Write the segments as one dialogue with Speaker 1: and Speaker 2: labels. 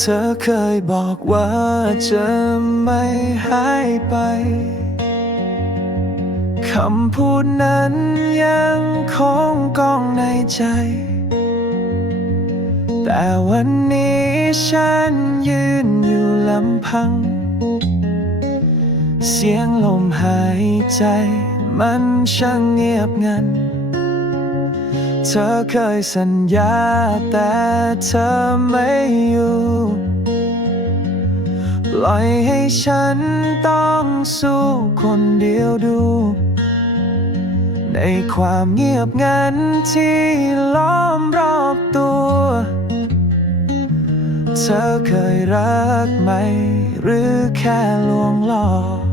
Speaker 1: เธอเคยบอกว่าจะไม่หายไป คำพูดนั้นยังคงกองในใจ แต่วันนี้ฉันยืนอยู่ลำพัง เสียงลมหายใจมันช่างเงียบงัน เธอเคยสัญญาแต่เธอไม่อยู่ ปล่อยให้ฉันต้องสู้คนเดียวดู ในความเงียบงันที่ล้อมรอบตัว เธอเคยรักไหม หรือแค่ลวงหลอก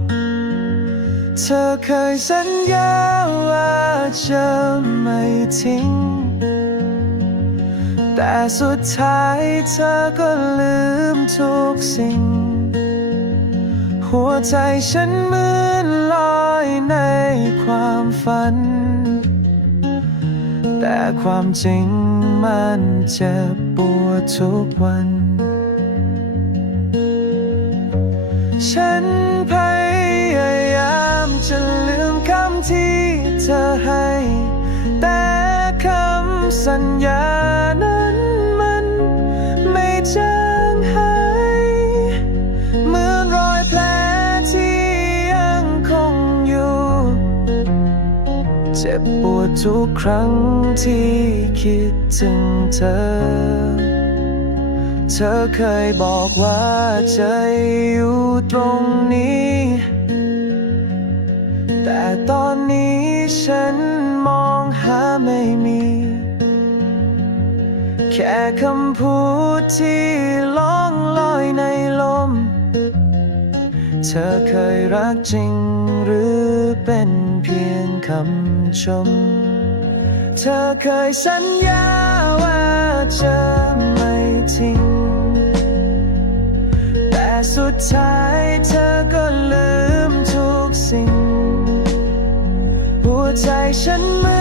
Speaker 1: เธอเคยสัญญาว่าจะไม่ทิ้ง แต่สุดท้ายเธอก็ลืมทุกสิ่ง หัวใจฉันเหมือนลอยในความฝัน แต่ความจริงมันเจ็บปวดทุกวัน ฉัน จะลืมคำที่เธอให้ แต่คำสัญญานั้นมันไม่จางหายเหมือนรอยแผลที่ยังคงอยู่ เจ็บปวดทุกครั้งที่คิดถึงเธอเธอเคยบอกว่าใจอยู่ตรงนี้ แต่ตอนนี้ฉันมองหาไม่มี แค่คำพูดที่ล่องลอยในลม เธอเคยรักจริงหรือเป็นเพียงคำชม เธอเคยสัญญาว่าจะ ใจฉันไม่